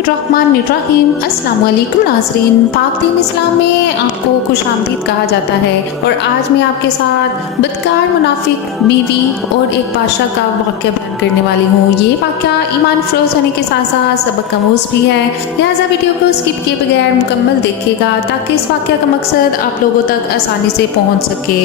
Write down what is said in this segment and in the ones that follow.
बिस्मिल्लाहिर्रहमानिर्रहीम। अस्सलाम वालेकुम नाज़रीन। पाक दीन इस्लाम में आपको खुशामदीद कहा जाता है और आज मैं आपके साथ बदकार मुनाफिक बीवी और एक बादशाह का वाक़या बयान करने वाली हूँ। ये वाक़या ईमान फरोज़ होने के साथ साथ सबक आमूज़ भी है, लिहाजा वीडियो को स्किप किए बगैर मुकम्मल देखिएगा ताकि इस वाक़या का मकसद आप लोगों तक आसानी से पहुँच सके।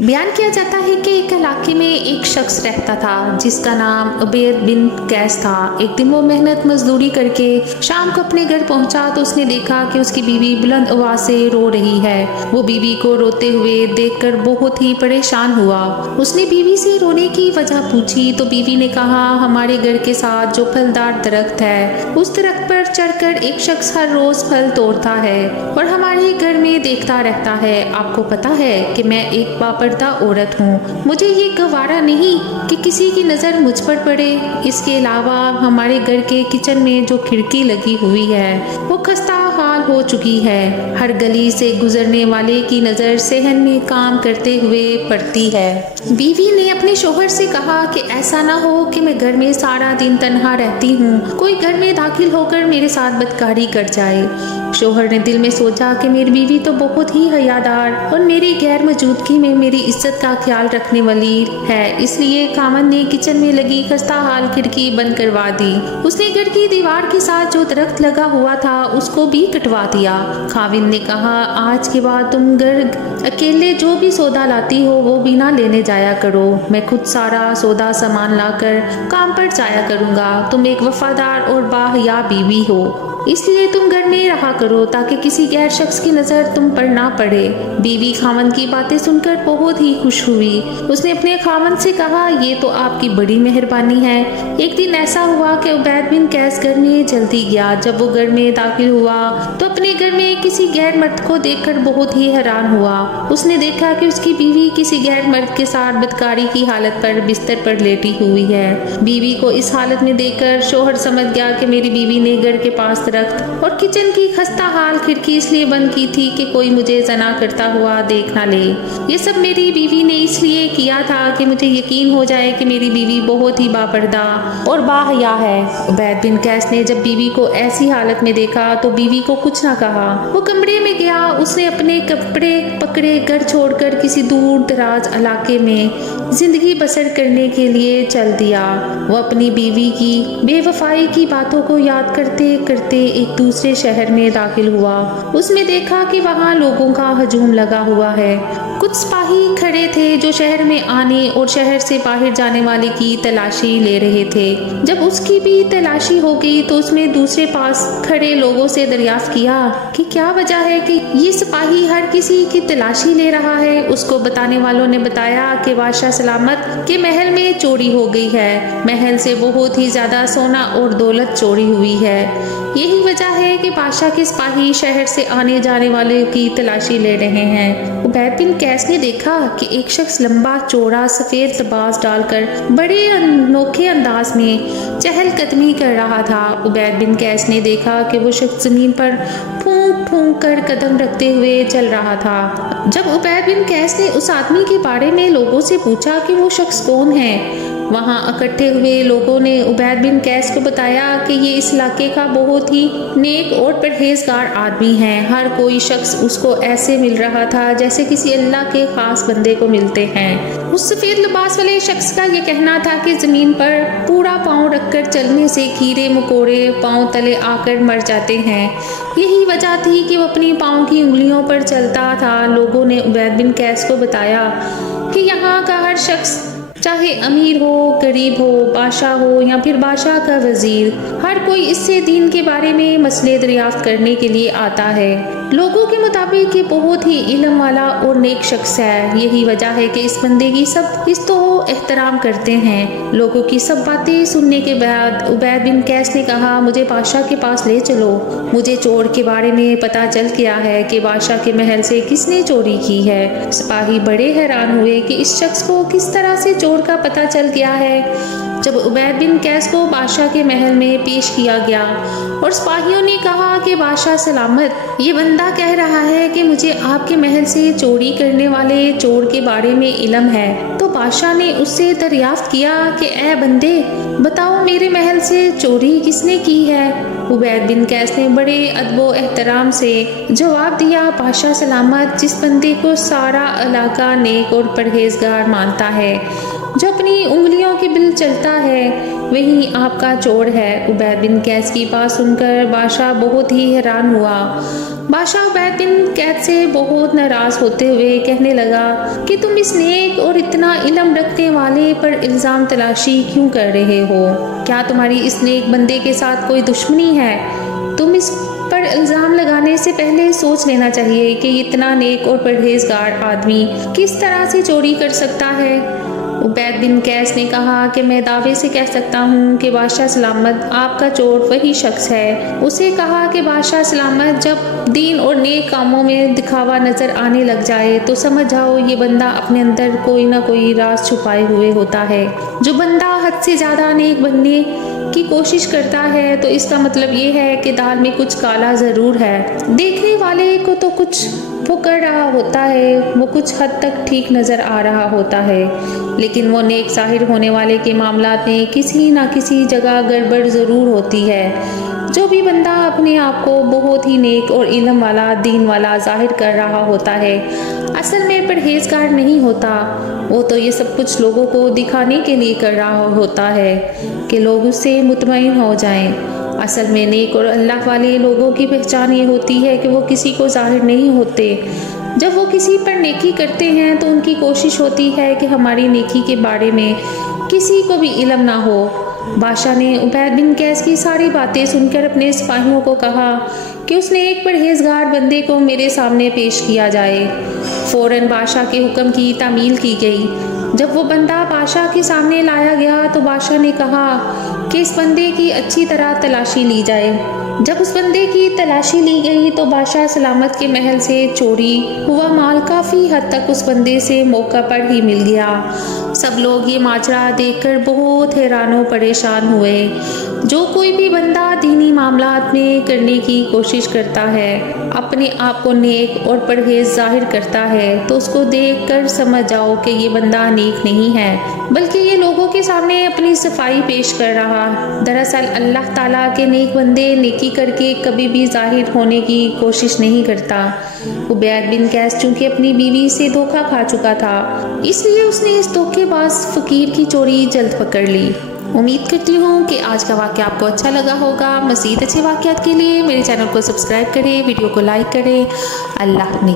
बयान किया जाता है कि एक इलाके में एक शख्स रहता था जिसका नाम उबैद बिन कैस था। एक दिन वो मेहनत मजदूरी करके शाम को अपने घर पहुंचा तो उसने देखा कि उसकी बीवी बुलंद आवाज से रो रही है। वो बीवी को रोते हुए देखकर बहुत ही परेशान हुआ। उसने बीवी से रोने की वजह पूछी तो बीवी ने कहा, हमारे घर के साथ जो फलदार दरख्त है उस दरख्त पर चढ़कर एक शख्स हर रोज फल तोड़ता है और हमारे घर में देखता रहता है। आपको पता है कि मैं एक बापर्दा औरत हूँ, मुझे ये गवारा नहीं कि किसी की नज़र मुझ पर पड़े। इसके अलावा हमारे घर के किचन में जो खिड़की लगी हुई है वो खस्ता हाल हो चुकी है। हर गली से गुजरने वाले की नज़र सहन में काम करते हुए पड़ती है। बीवी ने अपने शोहर से कहा कि ऐसा ना हो कि मैं घर में सारा दिन तन्हा रहती हूँ, कोई घर में दाखिल होकर मेरे साथ बदकारी कर जाए। शोहर ने दिल में सोचा कि मेरी बीवी तो बहुत ही हयादार और मेरी गैर मौजूदगी में मेरी इज्जत का ख्याल रखने वाली है, इसलिए खामन ने किचन में लगी खस्ता हाल खिड़की बंद करवा दी। उसने घर की दीवार के साथ जो दरख्त लगा हुआ था उसको भी कटवा दिया। खाविन ने कहा, आज के बाद तुम घर अकेले जो भी सौदा लाती हो वो भी ना लेने जाया करो, मैं खुद सारा सौदा सामान लाकर काम पर जाया करूँगा। तुम एक वफादार और बाहया बीवी हो, इसलिए तुम घर में रहा करो ताकि किसी गैर शख्स की नज़र तुम पर ना पड़े। बीवी खामन की बातें सुनकर बहुत ही खुश हुई। उसने अपने खामन से कहा, ये तो आपकी बड़ी मेहरबानी है। एक दिन ऐसा हुआ कि उबैद बिन कैस घर में जल्दी गया। जब वो घर में दाखिल हुआ तो अपने घर में किसी गैर मर्द को देखकर बहुत ही हैरान हुआ। उसने देखा कि उसकी बीवी किसी गैर मर्द के साथ बदकारी की हालत पर बिस्तर पर लेटी हुई है। बीवी को इस हालत में देखकर शोहर समझ गया कि मेरी बीवी ने घर के पास दरख्त और किचन की खस्ता हाल खिड़की इसलिए बंद की थी कि कोई मुझे जना करता हुआ देख ना ले। ये सब मेरी बीवी ने इसलिए किया था कि मुझे यकीन हो जाए कि मेरी बीवी बहुत ही बापर्दा और बाहया है। उबैद बिन कैस ने जब बीवी को ऐसी हालत में देखा तो बीवी को कुछ ना कहा। वो कमरे में गया, उसने अपने कपड़े पकड़े घर छोड़कर किसी दूर दराज इलाके में जिंदगी बसर करने के लिए चल दिया। वो अपनी बीवी की बेवफाई की बातों को याद करते करते एक दूसरे शहर में दाखिल हुआ। उसमें देखा कि वहाँ लोगों का हजूम लगा हुआ है। कुछ सिपाही खड़े थे जो शहर में आने और शहर से बाहर जाने वाले की तलाशी ले रहे थे। जब उसकी भी तलाशी हो गई तो उसने दूसरे पास खड़े लोगों से दरियाफ्त किया कि क्या वजह है कि ये सिपाही हर किसी की तलाशी ले रहा है। उसको बताने वालों ने बताया कि बादशाह सलामत के महल में चोरी हो गई है। महल से बहुत ही ज्यादा सोना और दौलत चोरी हुई है। यही वजह है कि बादशाह के सिपाही शहर से आने जाने वाले की तलाशी ले रहे हैं। उबैद बिन कैस ने देखा कि एक शख्स लंबा चौड़ा सफेद लिबास डालकर बड़े अनोखे अंदाज में चहलकदमी कर रहा था। उबैद बिन कैस ने देखा कि वो शख्स जमीन पर फूंक फूंक कर कदम रखते हुए चल रहा था। जब उबैद बिन कैस ने उस आदमी के बारे में लोगों से पूछा कि वो शख्स कौन है, वहाँ इकट्ठे हुए लोगों ने उबैद बिन कैस को बताया कि ये इस इलाके का बहुत ही नेक और परहेजगार आदमी है। हर कोई शख्स उसको ऐसे मिल रहा था जैसे किसी अल्लाह के खास बंदे को मिलते हैं। उस सफ़ेद लिबास वाले शख्स का ये कहना था कि ज़मीन पर पूरा पाँव रखकर चलने से कीड़े मकोड़े पाँव तले आकर मर जाते हैं। यही वजह थी कि वो अपनी पाँव की उंगलियों पर चलता था। लोगों ने उबैद बिन कैस को बताया कि यहाँ का हर शख्स, चाहे अमीर हो, गरीब हो, बादशाह हो या फिर बादशाह का वजीर, हर कोई इससे दीन के बारे में मसले दरियाफ्त करने के लिए आता है। लोगों के मुताबिक ये बहुत ही इल्म वाला और नेक शख्स है। यही वजह है कि इस बंदे की सब इज्जत व एहतराम करते हैं। लोगों की सब बातें सुनने के बाद उबैद बिन कैस ने कहा, मुझे बादशाह के पास ले चलो। मुझे चोर के बारे में पता चल गया है कि बादशाह के महल से किसने चोरी की है। सिपाही बड़े हैरान हुए कि इस शख्स को किस तरह से चोर का पता चल गया है। जब उबैद बिन कैस को बादशाह के महल में पेश किया गया और सिपाहियों ने कहा कि बादशाह सलामत, ये बंदा कह रहा है कि मुझे आपके महल से चोरी करने वाले चोर के बारे में इल्म है। तो بادشاہ نے اس سے دریافت کیا کہ اے بندے بتاؤ میرے محل سے چوری کس نے کی ہے؟ عبید بن قیس نے بڑے ادب و احترام سے جواب دیا، بادشاہ سلامت، جس بندے کو سارا علاقہ نیک اور پرہیزگار مانتا ہے، جو اپنی انگلیوں کے بل چلتا ہے، وہی آپ کا چور ہے۔ عبید بن قیس کی بات سن کر بادشاہ بہت ہی حیران ہوا۔ بادشاہ عبید بن قیس سے بہت ناراض ہوتے ہوئے کہنے لگا کہ تم اس نیک اور اتنا علم رکھنے والے پر الزام تلاشی کیوں کر رہے ہو؟ کیا تمہاری اس نیک بندے کے ساتھ کوئی دشمنی ہے؟ تم اس پر الزام لگانے سے پہلے سوچ لینا چاہیے کہ اتنا نیک اور پرہیزگار آدمی کس طرح سے چوری کر سکتا ہے۔ عبید بن قیس نے کہا کہ میں دعوے سے کہہ سکتا ہوں کہ بادشاہ سلامت آپ کا چور وہی شخص ہے۔ اسے کہا کہ بادشاہ سلامت جب دین اور نیک کاموں میں دکھاوا نظر آنے لگ جائے تو سمجھ جاؤ یہ بندہ اپنے اندر کوئی نہ کوئی راز چھپائے ہوئے ہوتا ہے۔ جو بندہ حد سے زیادہ نیک بننے کی کوشش کرتا ہے تو اس کا مطلب یہ ہے کہ دال میں کچھ کالا ضرور ہے۔ دیکھنے والے کو تو کچھ وہ کر رہا ہوتا ہے، وہ کچھ حد تک ٹھیک نظر آ رہا ہوتا ہے، لیکن وہ نیک ظاہر ہونے والے کے معاملات میں کسی نہ کسی جگہ گڑبڑ ضرور ہوتی ہے۔ جو بھی بندہ اپنے آپ کو بہت ہی نیک اور علم والا، دین والا ظاہر کر رہا ہوتا ہے، اصل میں پرہیزگار نہیں ہوتا۔ وہ تو یہ سب کچھ لوگوں کو دکھانے کے لیے کر رہا ہوتا ہے کہ لوگ اس سے مطمئن ہو جائیں۔ اصل میں نیک اور اللہ والے لوگوں کی پہچان یہ ہوتی ہے کہ وہ کسی کو ظاہر نہیں ہوتے۔ جب وہ کسی پر نیکی کرتے ہیں تو ان کی کوشش ہوتی ہے کہ ہماری نیکی کے بارے میں کسی کو بھی علم نہ ہو۔ بادشاہ نے عبید بن قیس کی ساری باتیں سن کر اپنے سپاہیوں کو کہا کہ اس نے ایک پرہیزگار بندے کو میرے سامنے پیش کیا جائے۔ فوراً بادشاہ کے حکم کی تعمیل کی گئی۔ جب وہ بندہ بادشاہ کے سامنے لایا گیا تو بادشاہ نے کہا کہ اس بندے کی اچھی طرح تلاشی لی جائے۔ جب اس بندے کی تلاشی لی گئی تو بادشاہ سلامت کے محل سے چوری ہوا مال کافی حد تک اس بندے سے موقع پر ہی مل گیا۔ سب لوگ یہ ماجرا دیکھ کر بہت حیران و پریشان ہوئے۔ جو کوئی بھی بندہ دینی معاملات میں کرنے کی کوشش کرتا ہے، اپنے آپ کو نیک اور پرہیز ظاہر کرتا ہے، تو اس کو دیکھ کر سمجھ جاؤ کہ یہ بندہ نیک نہیں ہے، بلکہ یہ لوگوں کے سامنے اپنی صفائی پیش کر رہا۔ دراصل اللہ تعالیٰ کے نیک بندے نیکی کر کے کبھی بھی ظاہر ہونے کی کوشش نہیں کرتا۔ عبید بن قیس چونکہ اپنی بیوی سے دھوکہ کھا چکا تھا، اس لیے اس نے اس دھوکے باز فقیر کی چوری جلد پکڑ لی۔ امید کرتی ہوں کہ آج کا واقعہ آپ کو اچھا لگا ہوگا۔ مزید اچھے واقعات کے لیے میرے چینل کو سبسکرائب کریں، ویڈیو کو لائک کریں۔ اللہ نے